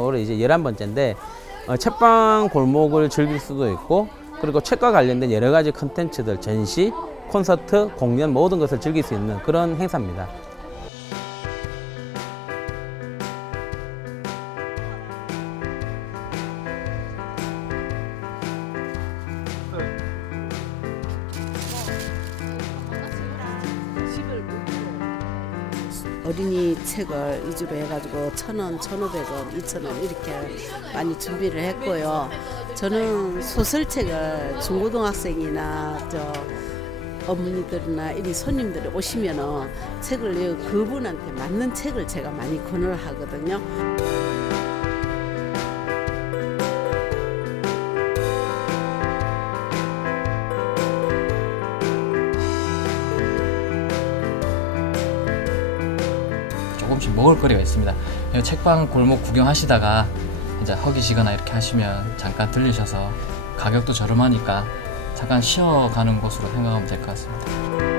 올해 이제 11번째인데 어, 책방 골목을 즐길 수도 있고 그리고 책과 관련된 여러 가지 컨텐츠들 전시, 콘서트, 공연 모든 것을 즐길 수 있는 그런 행사입니다. 어린이 책을 위주로 해가지고 천 원, 천오백 원, 이천 원 이렇게 많이 준비를 했고요. 저는 소설책을 중고등학생이나 저 어머니들이나 이리 손님들이 오시면은 책을 그분한테 맞는 책을 제가 많이 권을 하거든요. 조금씩 먹을 거리가 있습니다. 책방 골목 구경하시다가 이제 허기지거나 이렇게 하시면 잠깐 들리셔서 가격도 저렴하니까 잠깐 쉬어가는 곳으로 생각하면 될 것 같습니다.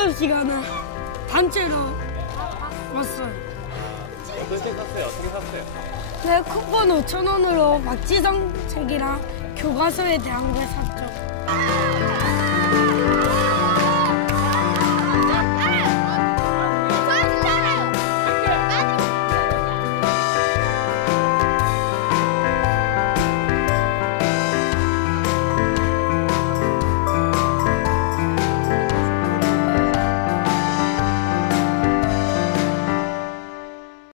수업 시간에 단체로 왔어요. 책 샀어요? 어떻게 샀어요? 네, 쿠폰 5천 원으로 박지성 책이랑 교과서에 대한 걸 샀죠.